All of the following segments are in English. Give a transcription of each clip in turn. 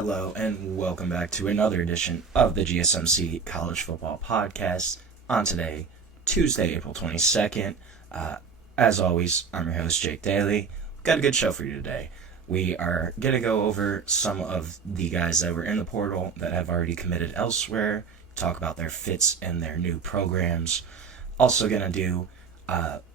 Hello and welcome back to another edition of the GSMC College Football Podcast on today, Tuesday, April 22nd. As always, I'm your host, Jake Daly. We've got a good show for you today. We are going to go over some of the guys that were in the portal that have already committed elsewhere, talk about their fits and their new programs. Also going to do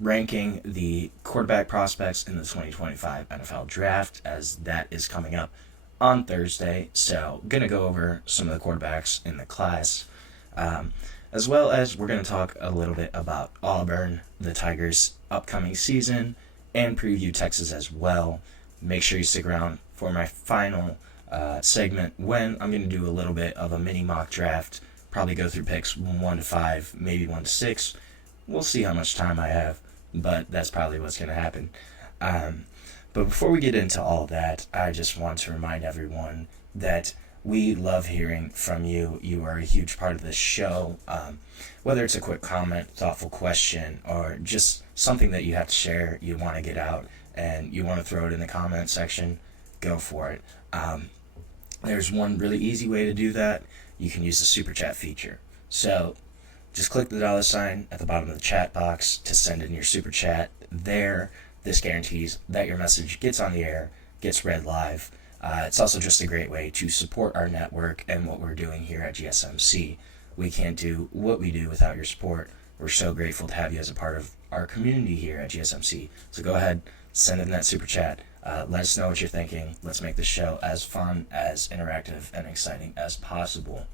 ranking the quarterback prospects in the 2025 NFL Draft, as that is coming up on Thursday. So going to go over some of the quarterbacks in the class, as well as we're going to talk a little bit about Auburn, the Tigers' upcoming season, and preview Texas as well. Make sure you stick around for my final segment when I'm going to do a little bit of a mini mock draft, probably go through picks 1 to 5, maybe 1 to 6. We'll see how much time I have, but that's probably what's going to happen. But before we get into all that, I just want to remind everyone that we love hearing from you. You are a huge part of this show. Whether it's a quick comment, thoughtful question, or just something that you have to share, you want to get out, and you want to throw it in the comment section, go for it. There's one really easy way to do that. You can use the Super Chat feature. So just click the $ at the bottom of the chat box to send in your Super Chat there. This guarantees that your message gets on the air, gets read live. It's also just a great way to support our network and what we're doing here at GSMC. We can't do what we do without your support. We're so grateful to have you as a part of our community here at GSMC. So go ahead, send in that Super Chat. Let us know what you're thinking. Let's make this show as fun, as interactive, and exciting as possible.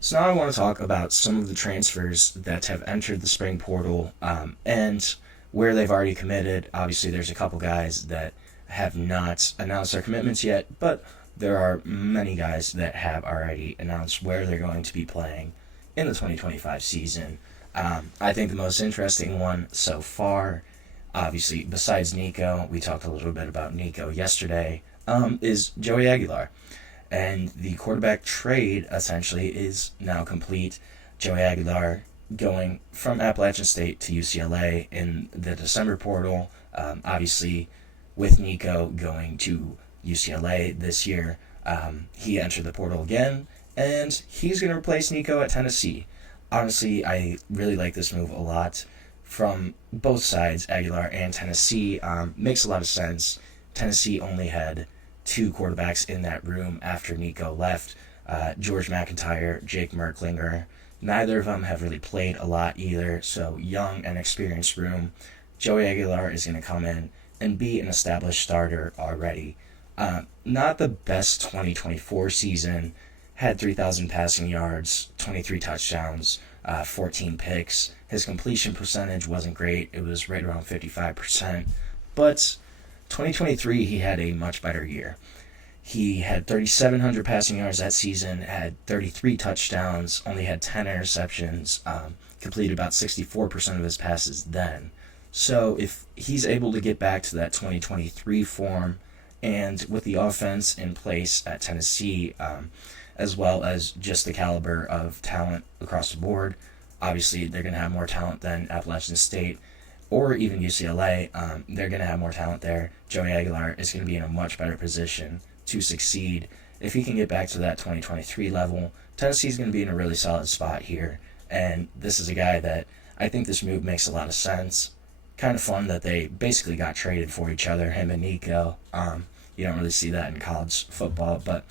So now I want to talk about some of the transfers that have entered the spring portal and where they've already committed. Obviously, there's a couple guys that have not announced their commitments yet, but there are many guys that have already announced where they're going to be playing in the 2025 season. I think the most interesting one so far, obviously, besides Nico, we talked a little bit about Nico yesterday, is Joey Aguilar. And the quarterback trade, essentially, is now complete. Joey Aguilar going from Appalachian State to UCLA in the December portal. Obviously, with Nico going to UCLA this year, he entered the portal again, and he's going to replace Nico at Tennessee. Honestly, I really like this move a lot from both sides, Aguilar and Tennessee. Makes a lot of sense. Tennessee only had 2 quarterbacks in that room after Nico left, George McIntyre, Jake Merklinger. Neither of them have really played a lot either, so young and experienced room. Joey Aguilar is going to come in and be an established starter already. Not the best 2024 season, had 3,000 passing yards, 23 touchdowns, 14 picks. His completion percentage wasn't great. It was right around 55%. But 2023, he had a much better year. He had 3,700 passing yards that season, had 33 touchdowns, only had 10 interceptions, completed about 64% of his passes then. So if he's able to get back to that 2023 form, and with the offense in place at Tennessee, as well as just the caliber of talent across the board, obviously they're going to have more talent than Appalachian State or even UCLA. They're going to have more talent there. Joey Aguilar is going to be in a much better position to succeed. If he can get back to that 2023 level, Tennessee's going to be in a really solid spot here. And this is a guy that I think this move makes a lot of sense. Kind of fun that they basically got traded for each other, him and Nico. You don't really see that in college football, but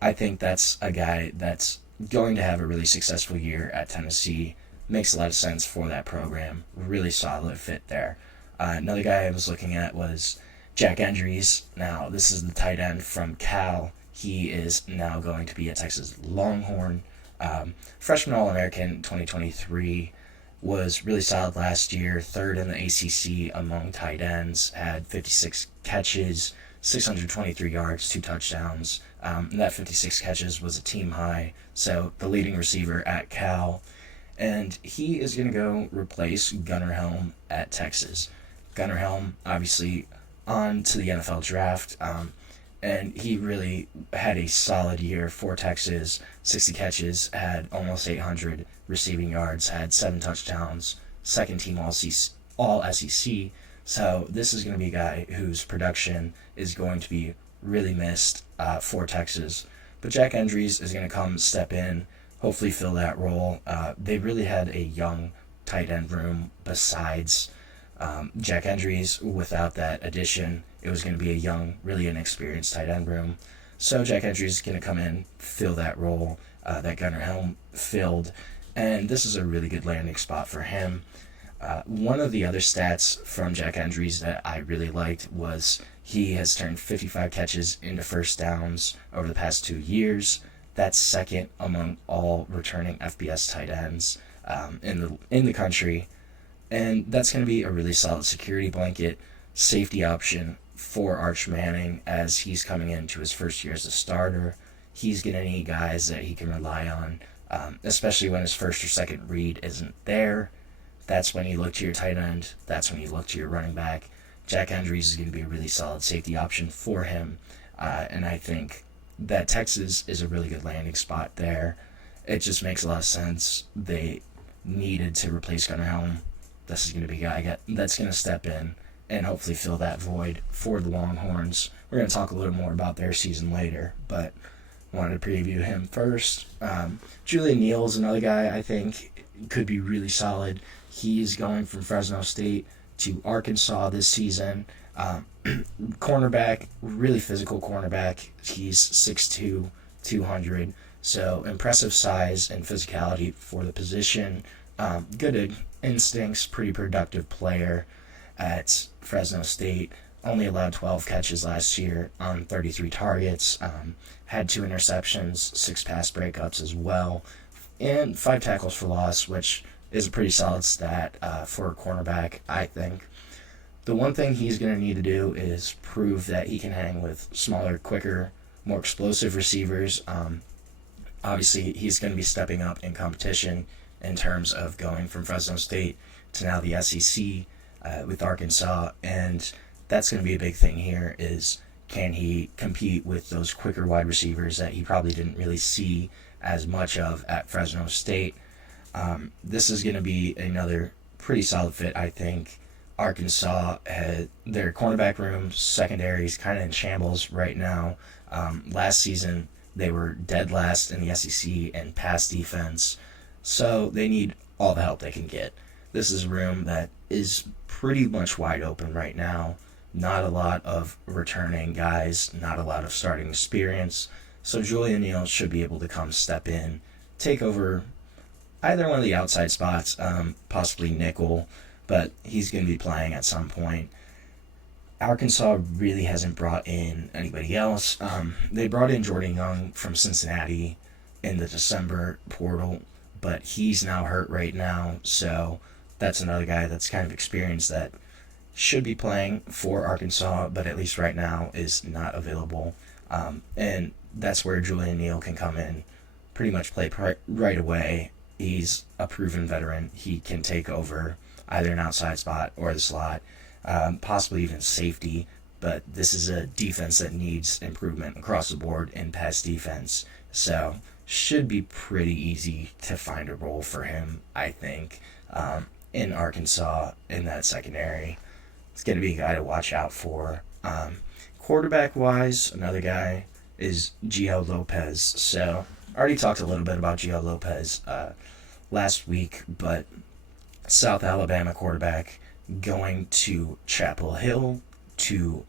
I think that's a guy that's going to have a really successful year at Tennessee. Makes a lot of sense for that program. Really solid fit there. Another guy I was looking at was Jack Endries. Now, this is the tight end from Cal. He is now going to be a Texas Longhorn. Freshman All-American 2023, was really solid last year, 3rd in the ACC among tight ends, had 56 catches, 623 yards, 2 touchdowns. And that 56 catches was a team high, so the leading receiver at Cal. And he is going to go replace Gunnar Helm at Texas. Gunnar Helm, obviously, on to the NFL draft, and he really had a solid year for Texas. 60 catches, had almost 800 receiving yards, had 7 touchdowns, second team all SEC. So this is going to be a guy whose production is going to be really missed for Texas. But Jack Endries is going to come step in, hopefully fill that role. They really had a young tight end room besides Jack Endries. Without that addition, it was going to be a young, really inexperienced tight end room. So Jack Endries is going to come in, fill that role that Gunnar Helm filled, and this is a really good landing spot for him. One of the other stats from Jack Endries that I really liked was he has turned 55 catches into first downs over the past 2 years. That's second among all returning FBS tight ends in the country. And that's going to be a really solid security blanket, safety option for Arch Manning as he's coming into his first year as a starter. He's going to need guys that he can rely on, especially when his first or second read isn't there. That's when you look to your tight end. That's when you look to your running back. Jack Endries is going to be a really solid safety option for him. And I think that Texas is a really good landing spot there. It just makes a lot of sense. They needed to replace Gunnar Helm. This is going to be a guy that's going to step in and hopefully fill that void for the Longhorns. We're going to talk a little more about their season later, but wanted to preview him first. Julian Neal is another guy I think could be really solid. He's going from Fresno State to Arkansas this season. Cornerback, really physical cornerback. He's 6'2", 200. So impressive size and physicality for the position. Good instincts, pretty productive player at Fresno State. Only allowed 12 catches last year on 33 targets. Had 2 interceptions, 6 pass breakups as well, and 5 tackles for loss, which is a pretty solid stat for a cornerback, I think. The one thing he's going to need to do is prove that he can hang with smaller, quicker, more explosive receivers. Obviously, he's going to be stepping up in competition in terms of going from Fresno State to now the SEC with Arkansas, and that's going to be a big thing here is can he compete with those quicker wide receivers that he probably didn't really see as much of at Fresno State. This is going to be another pretty solid fit, I think. Arkansas had their cornerback room, secondaries kind of in shambles right now. Last season, they were dead last in the SEC in pass defense, so they need all the help they can get. This is a room that is pretty much wide open right now. Not a lot of returning guys, not a lot of starting experience. So Julian Neal should be able to come step in, take over either one of the outside spots, possibly nickel, but he's going to be playing at some point. Arkansas really hasn't brought in anybody else. They brought in Jordan Young from Cincinnati in the December portal, but he's now hurt right now, so that's another guy that's kind of experienced that should be playing for Arkansas, but at least right now is not available. And that's where Julian Neal can come in, pretty much play right away. He's a proven veteran. He can take over either an outside spot or the slot, possibly even safety. But this is a defense that needs improvement across the board in pass defense. So should be pretty easy to find a role for him, I think, in Arkansas in that secondary. It's going to be a guy to watch out for. Quarterback-wise, another guy is Gio Lopez. So I already talked a little bit about Gio Lopez last week, but South Alabama quarterback going to Chapel Hill to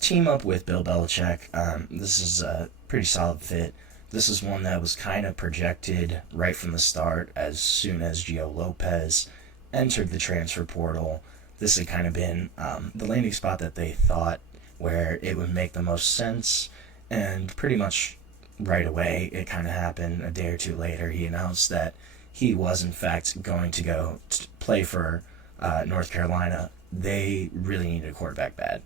team up with Bill Belichick. This is a pretty solid fit. This is one that was kind of projected right from the start as soon as Gio Lopez entered the transfer portal. This had kind of been the landing spot that they thought where it would make the most sense, and pretty much right away it kind of happened. A day or two later, he announced that he was in fact going to go to play for North Carolina. They really needed a quarterback bad.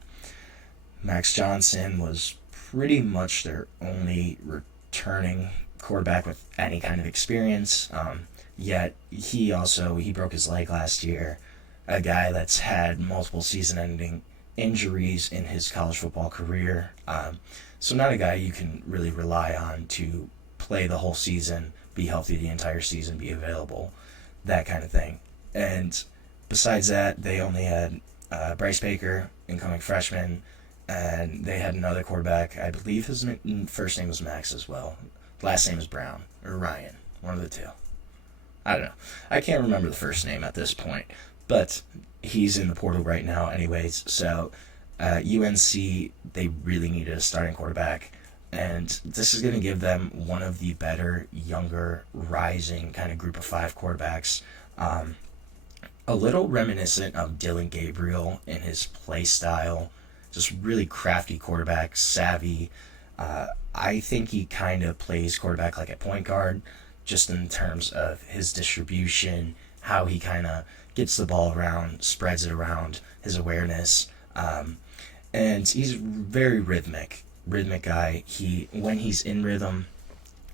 Max Johnson was pretty much their only returning quarterback with any kind of experience, yet he broke his leg last year. A guy that's had multiple season-ending injuries in his college football career. So not a guy you can really rely on to play the whole season, be healthy the entire season, be available, that kind of thing. And besides that, they only had Bryce Baker, incoming freshman, and they had another quarterback. I believe his first name was Max as well. Last name is Brown or Ryan, one of the two. I don't know. I can't remember the first name at this point, but he's in the portal right now anyways. So UNC, they really needed a starting quarterback, and this is going to give them one of the better, younger, rising kind of group of 5 quarterbacks. A little reminiscent of Dylan Gabriel in his play style. Just really crafty quarterback, savvy. I think he kind of plays quarterback like a point guard, just in terms of his distribution, how he kind of gets the ball around, spreads it around, his awareness. And he's very rhythmic guy. When he's in rhythm,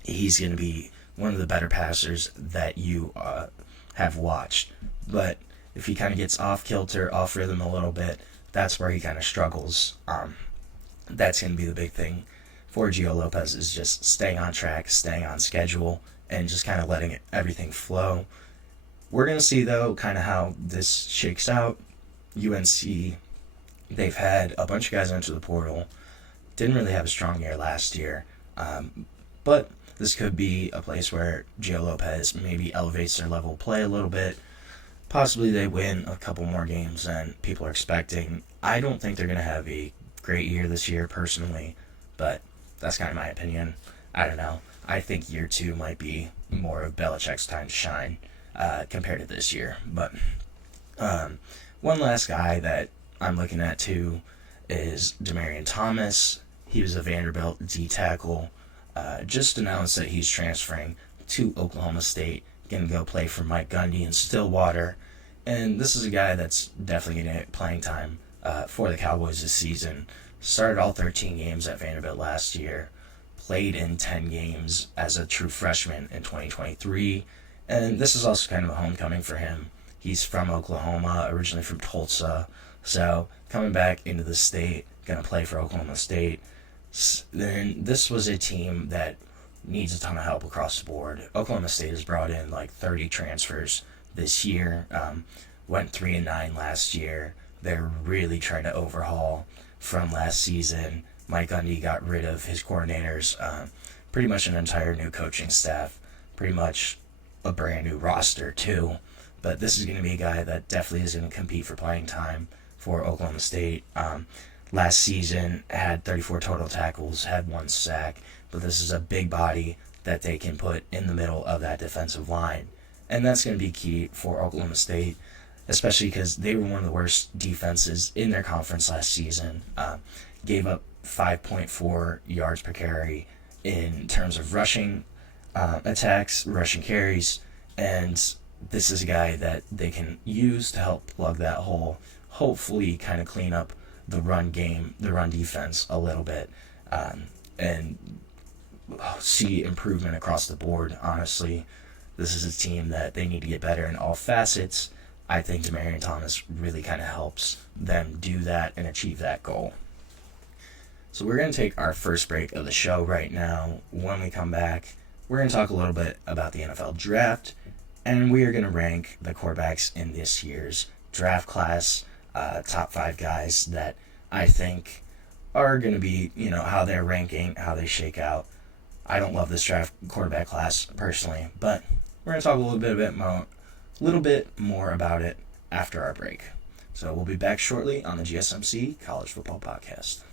he's going to be one of the better passers that you have watched. But if he kind of gets off kilter, off rhythm a little bit, that's where he kind of struggles. That's going to be the big thing for Gio Lopez, is just staying on track, staying on schedule, and just kind of letting everything flow. We're going to see, though, kind of how this shakes out. UNC, they've had a bunch of guys enter the portal. Didn't really have a strong year last year. But this could be a place where Gio Lopez maybe elevates their level of play a little bit. Possibly they win a couple more games than people are expecting. I don't think they're going to have a great year this year, personally, but that's kind of my opinion. I don't know. I think year 2 might be more of Belichick's time to shine compared to this year. But one last guy that I'm looking at too is Demarion Thomas. He was a Vanderbilt D tackle. Just announced that he's transferring to Oklahoma State, going to go play for Mike Gundy in Stillwater. And this is a guy that's definitely going to get playing time for the Cowboys this season. Started all 13 games at Vanderbilt last year. Played in 10 games as a true freshman in 2023. And this is also kind of a homecoming for him. He's from Oklahoma, originally from Tulsa. So coming back into the state, going to play for Oklahoma State. Then this was a team that needs a ton of help across the board. Oklahoma State has brought in like 30 transfers this year. Went 3-9 last year. They're really trying to overhaul from last season. Mike Gundy got rid of his coordinators, pretty much an entire new coaching staff, pretty much a brand new roster too. But this is going to be a guy that definitely is going to compete for playing time for Oklahoma State. Last season had 34 total tackles, had 1 sack, but this is a big body that they can put in the middle of that defensive line. And that's going to be key for Oklahoma State, especially because they were one of the worst defenses in their conference last season. Gave up 5.4 yards per carry in terms of rushing attacks, rushing carries, and this is a guy that they can use to help plug that hole, hopefully kind of clean up the run game, the run defense a little bit, and see improvement across the board. Honestly, this is a team that they need to get better in all facets. I think Demarion Thomas really kind of helps them do that and achieve that goal. So we're going to take our first break of the show right now. When we come back, we're going to talk a little bit about the NFL draft, and we are going to rank the quarterbacks in this year's draft class, top 5 guys that I think are going to be, how they're ranking, how they shake out. I don't love this draft quarterback class personally, but we're going to talk a little bit more about it after our break. So we'll be back shortly on the GSMC College Football Podcast.